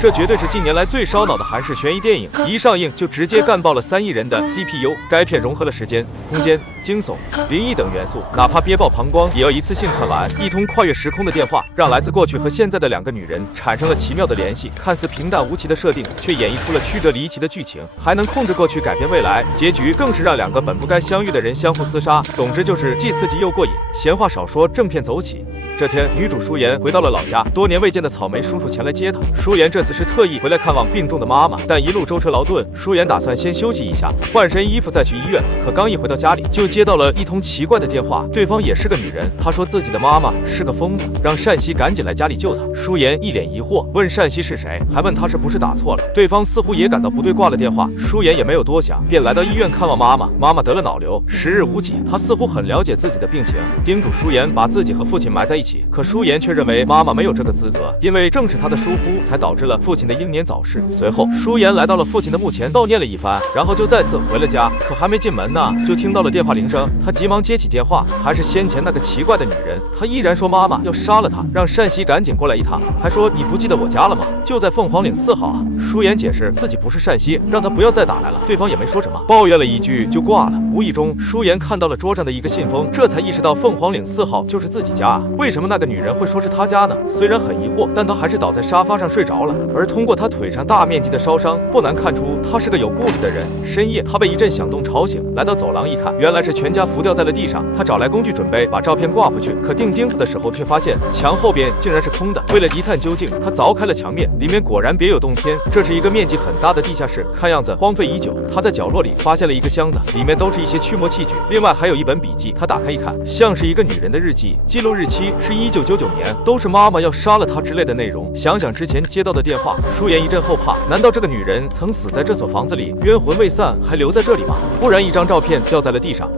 这绝对是近年来最烧脑的韩式悬疑电影，一上映就直接干爆了3亿人的 CPU。该片融合了时间、空间、惊悚、灵异等元素，哪怕憋爆膀胱也要一次性看完。一通跨越时空的电话，让来自过去和现在的2个女人产生了奇妙的联系。看似平淡无奇的设定，却演绎出了曲折离奇的剧情，还能控制过去改变未来。结局更是让2个本不该相遇的人相互厮杀。总之就是既刺激又过瘾。闲话少说，正片走起。这天，女主舒妍回到了老家，多年未见的草莓叔叔前来接她。舒妍这次是特意回来看望病重的妈妈，但一路舟车劳顿，舒妍打算先休息一下，换身衣服再去医院。可刚一回到家里，就接到了一通奇怪的电话，对方也是个女人。她说自己的妈妈是个疯子，让单熙赶紧来家里救她。舒妍一脸疑惑，问单熙是谁，还问她是不是打错了。对方似乎也感到不对，挂了电话。舒妍也没有多想，便来到医院看望妈妈。妈妈得了脑瘤，时日无几。她似乎很了解自己的病情，叮嘱舒妍把自己和父亲埋在一起。可舒妍却认为妈妈没有这个资格，因为正是她的疏忽才导致了父亲的英年早逝。随后，舒妍来到了父亲的墓前悼念了一番，然后就再次回了家。可还没进门呢，就听到了电话铃声。她急忙接起电话，还是先前那个奇怪的女人。她依然说妈妈要杀了她，让单熙赶紧过来一趟，还说你不记得我家了吗？就在凤凰岭4号啊。舒妍解释自己不是单熙，让她不要再打来了。对方也没说什么，抱怨了一句就挂了。无意中，舒妍看到了桌上的一个信封，这才意识到凤凰岭4号就是自己家啊。为什么那个女人会说是她家呢？虽然很疑惑，但她还是倒在沙发上睡着了。而通过她腿上大面积的烧伤，不难看出她是个有故事的人。深夜，她被一阵响动吵醒，来到走廊一看，原来是全家浮掉在了地上。她找来工具准备把照片挂回去，可钉钉子的时候却发现墙后边竟然是空的。为了一探究竟，她凿开了墙面，里面果然别有洞天。这是一个面积很大的地下室，看样子荒废已久。她在角落里发现了一个箱子，里面都是一些驱魔器具，另外还有一本笔记。她打开一看，像是一个女人的日记，记录日期是1999年，都是妈妈要杀了她之类的内容。想想之前接到的电话，舒妍一阵后怕，难道这个女人曾死在这所房子里，冤魂未散，还留在这里吗？忽然一张照片掉在了地上。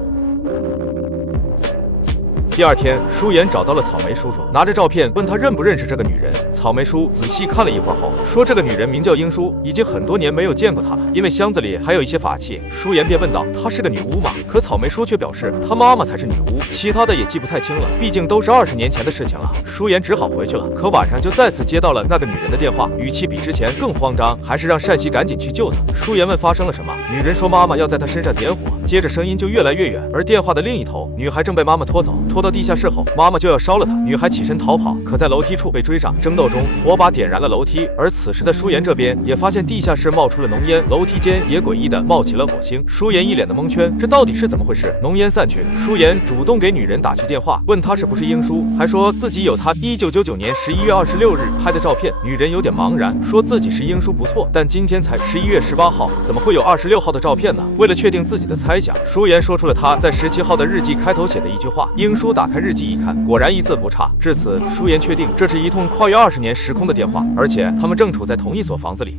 第二天，舒妍找到了草莓叔叔，拿着照片问他认不认识这个女人。草莓叔仔细看了一会儿后，说这个女人名叫英舒，已经很多年没有见过她了，因为箱子里还有一些法器。舒妍便问道：“她是个女巫吗？”可草莓叔却表示她妈妈才是女巫，其他的也记不太清了，毕竟都是20年前的事情了。舒妍只好回去了。可晚上就再次接到了那个女人的电话，语气比之前更慌张，还是让单熙赶紧去救她。舒妍问发生了什么，女人说妈妈要在她身上点火，接着声音就越来越远，而电话的另一头，女孩正被妈妈拖走，拖到地下室后，妈妈就要烧了她。女孩起身逃跑，可在楼梯处被追上，争斗中火把点燃了楼梯。而此时的舒妍这边也发现地下室冒出了浓烟，楼梯间也诡异的冒起了火星。舒妍一脸的蒙圈，这到底是怎么回事？浓烟散去，舒妍主动给女人打去电话，问她是不是英舒，还说自己有她1999年11月26日拍的照片。女人有点茫然，说自己是英舒不错，但今天才11月18号，怎么会有26号的照片呢？为了确定自己的猜想，舒妍说出了她在17号的日记开头写的一句话。英舒打开日记一看，果然一字不差。至此，舒妍确定这是一通跨越20年时空的电话，而且他们正处在同一所房子里。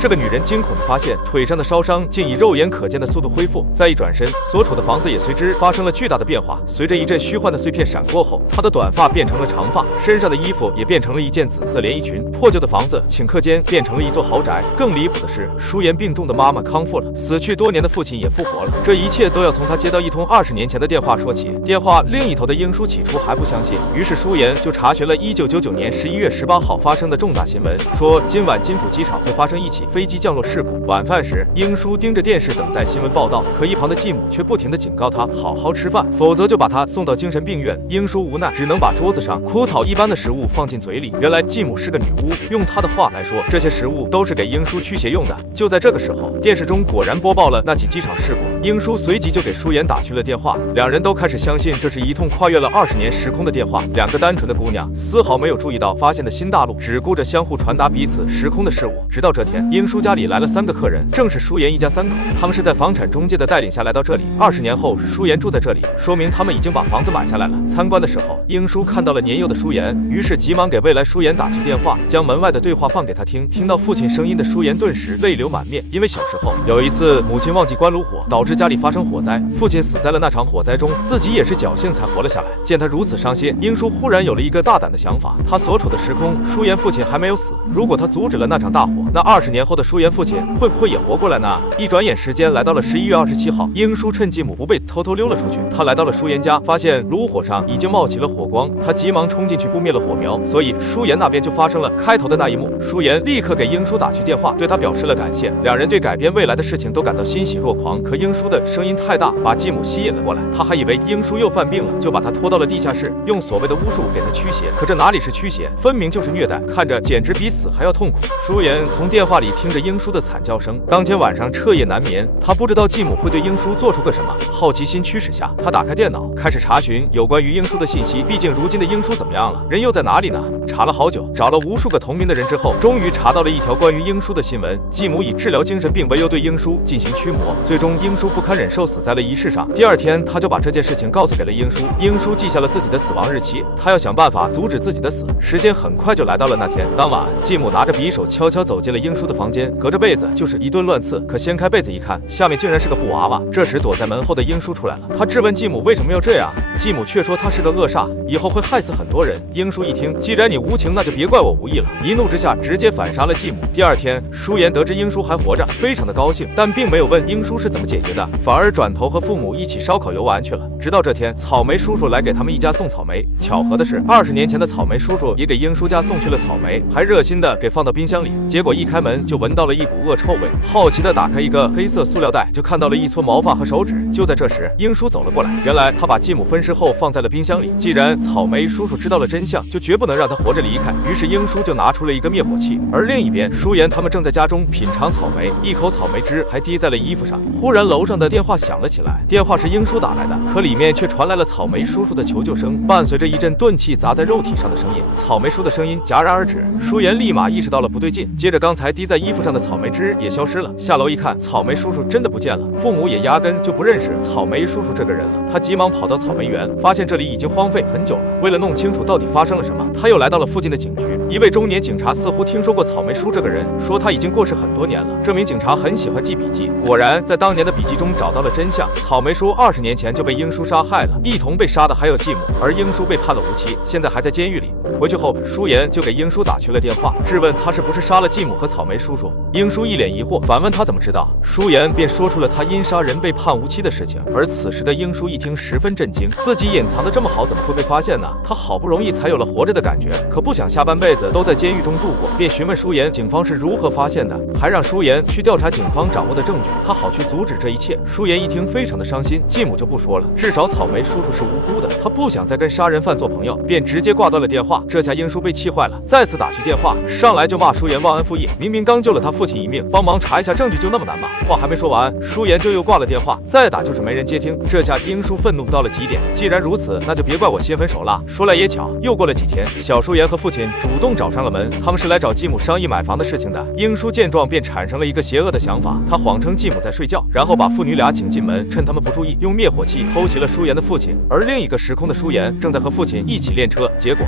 这个女人惊恐地发现，腿上的烧伤竟以肉眼可见的速度恢复。再一转身，所处的房子也随之发生了巨大的变化。随着一阵虚幻的碎片闪过后，她的短发变成了长发，身上的衣服也变成了一件紫色连衣裙。破旧的房子顷刻间变成了一座豪宅。更离谱的是，舒妍病重的妈妈康复了，死去多年的父亲也复活了。这一切都要从她接到一通20年前的电话说起。电话另一头的英舒起初还不相信，于是舒妍就查询了1999年11月18号发生的重大新闻，说今晚金浦机场会发生一起飞机降落事故。晚饭时，英舒盯着电视等待新闻报道，可一旁的继母却不停地警告她好好吃饭，否则就把她送到精神病院。英舒无奈，只能把桌子上枯草一般的食物放进嘴里。原来继母是个女巫，用她的话来说，这些食物都是给英舒驱邪用的。就在这个时候，电视中果然播报了那起机场事故。英舒随即就给舒妍打去了电话，两人都开始相信这是一通跨越了20年时空的电话。两个单纯的姑娘丝毫没有注意到发现的新大陆，只顾着相互传达彼此时空的事物。直到这天，英舒家里来了3个客人，正是舒妍一家3口。他们是在房产中介的带领下来到这里，20年后舒妍住在这里，说明他们已经把房子买下来了。参观的时候，英舒看到了年幼的舒妍，于是急忙给未来舒妍打去电话，将门外的对话放给他听。听到父亲声音的舒妍顿时泪流满面，因为小时候有一次母亲忘记关炉火，导致致家里发生火灾，父亲死在了那场火灾中，自己也是侥幸才活了下来。见他如此伤心，英叔忽然有了一个大胆的想法，他所处的时空，舒言父亲还没有死，如果他阻止了那场大火，那20年后的舒言父亲会不会也活过来呢？一转眼时间来到了11月27号，英叔趁继母不备，偷偷溜了出去。他来到了舒言家，发现炉火上已经冒起了火光，他急忙冲进去扑灭了火苗，所以舒言那边就发生了开头的那一幕。舒言立刻给英叔打去电话，对他表示了感谢，两人对改变未来的事情都感到欣喜若狂。可英叔的声音太大，把继母吸引了过来，他还以为英叔又犯病了，就把他拖到了地下室，用所谓的巫术给他驱邪。可这哪里是驱邪，分明就是虐待，看着简直比死还要痛苦。舒言从电话里听着英叔的惨叫声，当天晚上彻夜难眠。他不知道继母会对英叔做出个什么，好奇心驱使下，他打开电脑，开始查询有关于英叔的信息。毕竟如今的英叔怎么样了，人又在哪里呢？查了好久，找了无数个同名的人之后，终于查到了一条关于英叔的新闻。继母以治疗精神病为由对英叔进行驱魔，最终英叔不堪忍受，死在了仪式上。第二天，他就把这件事情告诉给了英叔。英叔记下了自己的死亡日期，他要想办法阻止自己的死。时间很快就来到了那天当晚，继母拿着匕首悄悄走进了英叔的房间，隔着被子就是一顿乱刺。可掀开被子一看，下面竟然是个布娃娃。这时躲在门后的英叔出来了，他质问继母为什么要这样，继母却说他是个恶煞，以后会害死很多人。英叔一听，既然你无情，那就别怪我无义了，一怒之下直接反杀了继母。第二天，舒言得知英叔还活着，非常的高兴，但并没有问英叔是怎么解决的，反而转头和父母一起烧烤游玩去了。直到这天，草莓叔叔来给他们一家送草莓。巧合的是，20年前的草莓叔叔也给英叔家送去了草莓，还热心的给放到冰箱里。结果一开门就闻到了一股恶臭味，好奇的打开一个黑色塑料袋，就看到了一撮毛发和手指。就在这时，英叔走了过来，原来他把继母分尸后放在了冰箱里。既然草莓叔叔知道了真相，就绝不能让他活着离开。于是英叔就拿出了一个灭火器，而另一边，舒言他们正在家中品尝草莓，一口草莓汁还滴在了衣服上。忽然楼上的电话响了起来，电话是英叔打来的，可里面却传来了草莓叔叔的求救声，伴随着一阵钝器砸在肉体上的声音。草莓叔的声音戛然而止，舒言立马意识到了不对劲，接着刚才滴在衣服上的草莓汁也消失了。下楼一看，草莓叔叔真的不见了，父母也压根就不认识草莓叔叔这个人了。他急忙跑到草莓园，发现这里已经荒废很久了。为了弄清楚到底发生了什么，他又来到了附近的警局。一位中年警察似乎听说过草莓叔这个人，说他已经过世很多年了。这名警察很喜欢记笔记，果然在当年的笔记中找到了真相。草莓叔20年前就被英叔杀害了，一同被杀的还有继母，而英叔被判了无期，现在还在监狱里。回去后，舒言就给英叔打去了电话，质问他是不是杀了继母和草莓叔叔。英叔一脸疑惑，反问他怎么知道。舒言便说出了他因杀人被判无期的事情。而此时的英叔一听十分震惊，自己隐藏的这么好，怎么会被发现呢？他好不容易才有了活着的感觉，可不想下半辈子都在监狱中度过，便询问舒言警方是如何发现的，还让舒言去调查警方掌握的证据，他好去阻止这一切。舒言一听非常的伤心，继母就不说了，至少草莓叔叔是无辜的，他不想再跟杀人犯做朋友，便直接挂断了电话。这下英叔被气坏了，再次打去电话，上来就骂舒言忘恩负义，明明刚救了他父亲一命，帮忙查一下证据就那么难吗？话还没说完，舒言就又挂了电话，再打就是没人接听。这下英叔愤怒到了极点，既然如此，那就别怪我心狠手辣。说来也巧，又过了几天，小舒言和父亲主动找上了门，他们是来找继母商议买房的事情的。英叔见状便产生了一个邪恶的想法，他谎称继母在睡觉，然后把父女俩请进门，趁他们不注意，用灭火器偷袭了舒言的父亲。而另一个时空的舒言正在和父亲一起练车，结果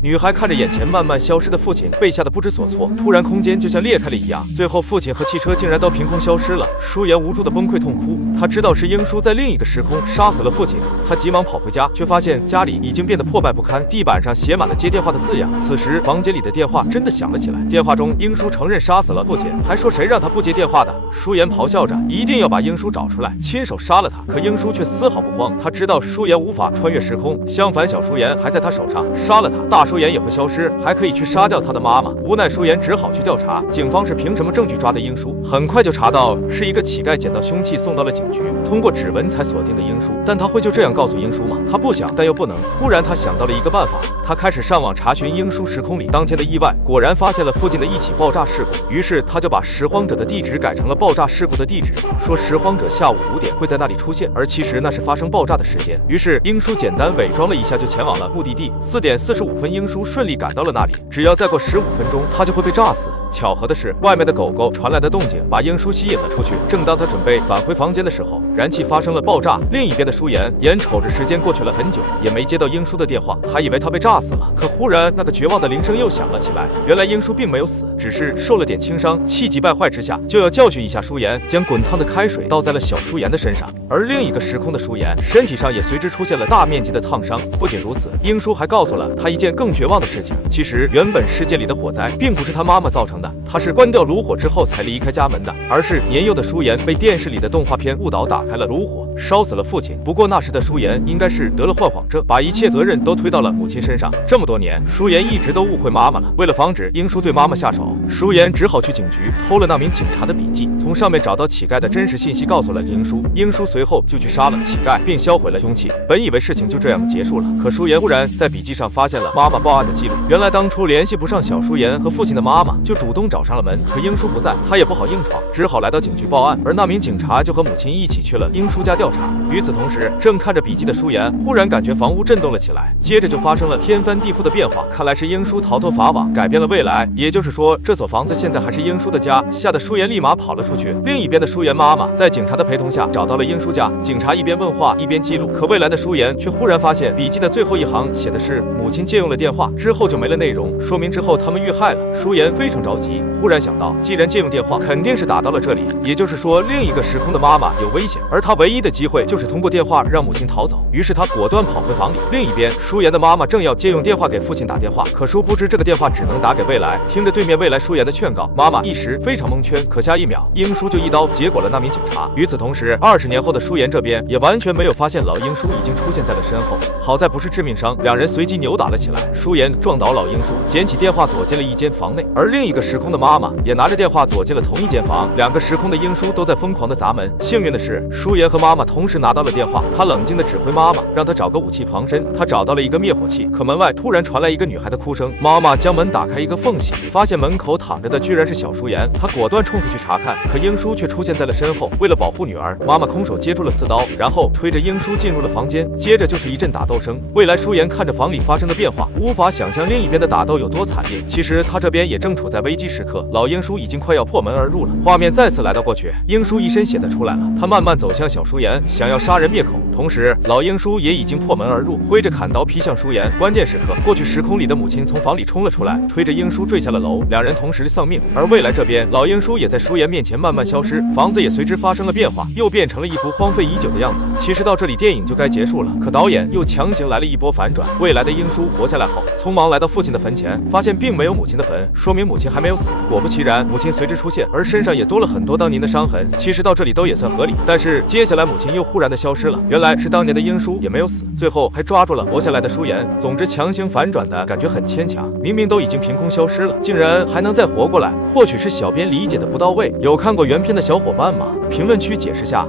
女孩看着眼前慢慢消失的父亲，被吓得不知所措。突然，空间就像裂开了一样，最后父亲和汽车竟然都凭空消失了。舒言无助的崩溃痛哭，他知道是英叔在另一个时空杀死了父亲。他急忙跑回家，却发现家里已经变得破败不堪，地板上写满了接电话的字样。此时，房间里的电话真的响了起来。电话中，英叔承认杀死了父亲，还说谁让他不接电话的。舒言咆哮着，一定要把英叔找出来，亲手杀了他。可英叔却丝毫不慌，他知道舒言无法穿越时空，相反，小舒言还在他手上，杀了他，大舒言也会消失，还可以去杀掉他的妈妈。无奈舒言只好去调查，警方是凭什么证据抓的英叔？很快就查到是一个乞丐捡到凶器送到了警局，通过指纹才锁定的英叔。但他会就这样告诉英叔吗？他不想，但又不能。忽然他想到了一个办法，他开始上网查询英叔时空里当天的意外，果然发现了附近的一起爆炸事故。于是他就把拾荒者的地址改成了爆炸事故的地址，说拾荒者下午5点会在那里出现，而其实那是发生爆炸的时间。于是英叔简单伪装了一下就前往了目的地。4点45分，英叔顺利赶到了那里，只要再过15分钟，他就会被炸死。巧合的是，外面的狗狗传来的动静把英叔吸引了出去。正当他准备返回房间的时候，燃气发生了爆炸。另一边的舒颜眼瞅着时间过去了很久，也没接到英叔的电话，还以为他被炸死了。可忽然那个绝望的铃声又响了起来，原来英叔并没有死，只是受了点轻伤。气急败坏之下，就要教训一下舒颜，将滚烫的开水倒在了小舒颜的身上。而另一个时空的舒颜身体上也随之出现了大面积的烫伤。不仅如此，英叔还告诉了他一件更绝望的事情，其实原本世界里的火灾并不是他妈妈造成的，他是关掉炉火之后才离开家门的，而是年幼的舒颜被电视里的动画片误导打开了炉火，烧死了父亲。不过那时的舒颜应该是得了幻恍症，把一切责任都推到了母亲身上。这么多年，舒颜一直都误会妈妈了。为了防止英叔对妈妈下手，舒颜只好去警局偷了那名警察的笔记，从上面找到乞丐的真实信息，告诉了英叔。英叔随后就去杀了乞丐，并销毁了凶器。本以为事情就这样结束了，可舒颜忽然在笔记上发现了妈妈报案的记录。原来当初联系不上小舒颜和父亲的妈妈，就主动找上了门。可英叔不在，他也不好硬闯，只好来到警局报案。而那名警察就和母亲一起去了英叔家调查。与此同时，正看着笔记的舒颜忽然感觉房屋震动了起来，接着就发生了天翻地覆的变化。看来是英叔逃脱法网，改变了未来。也就是说，这所房子现在还是英叔的家。吓得舒颜立马跑了出去。另一边的舒颜妈妈在警察的陪同下找到了英叔家，警察一边问话一边记录。可未来的舒颜却忽然发现笔记的最后一行写的是母亲借用了电话，之后就没了内容，说明之后他们遇害了。舒颜非常着急，忽然想到，既然借用电话，肯定是打到了这里，也就是说另一个时空的妈妈有危险，而他唯一的机会就是通过电话让母亲逃走。于是他果断跑回房里。另一边，舒颜的妈妈正要借用电话给父亲打电话，可殊不知这个电话只能打给未来。听着对面未来舒颜的劝告，妈妈一时非常蒙圈。可下一秒，英叔就一刀结果了那名警察。与此同时，20年后的舒颜这边也完全没有发现老英叔已经出现在了身后，好在不是致命伤，两人随即扭打了起来。舒颜撞倒老英叔，捡起电话躲进了一间房内，而另一个时空的妈妈也拿着电话躲进了同一间房。两个时空的英叔都在疯狂的砸门。幸运的是，舒颜和妈妈同时拿到了电话，他冷静的指挥妈妈让她找个武器防身。他找到了一个灭火器，可门外突然传来一个女孩的哭声。妈妈将门打开一个缝隙，发现门口躺着的居然是小舒颜，她果断冲出去查看，可英叔却出现在了身后。为了保护女儿，妈妈空手接住了刺刀，然后推着英叔进入了房间，接着就是一阵打斗声。未来舒颜看着房里发生的变化，无法想象另一边的打斗有多惨烈。其实他这边也正处在危机时刻，老英叔已经快要破门而入了。画面再次来到过去，英叔一身血的出来了，他慢慢走向小舒颜，想要杀人灭口。同时，老英叔也已经破门而入，挥着砍刀劈向舒颜。关键时刻，过去时空里的母亲从房里冲了出来，推着英叔坠下了楼，两人同时丧命。而未来这边，老英叔也在舒颜面前慢慢消失，房子也随之发生了变化，又变成了一副荒废已久的样子。其实到这里电影就该结束了，可导演又强行来了一波反转。未来的英叔活下来后，匆忙来到父亲的坟前，发现并没有母亲的坟，说明母亲还没有死。果不其然，母亲随之出现，而身上也多了很多当年的伤痕。其实到这里都也算合理，但是接下来母亲又忽然的消失了，原来是当年的英叔也没有死，最后还抓住了活下来的舒颜。总之强行反转的感觉很牵强，明明都已经凭空消失了，竟然还能再活过来，或许是小编理解的不到位。有看过原片的小伙伴吗？评论区解释下。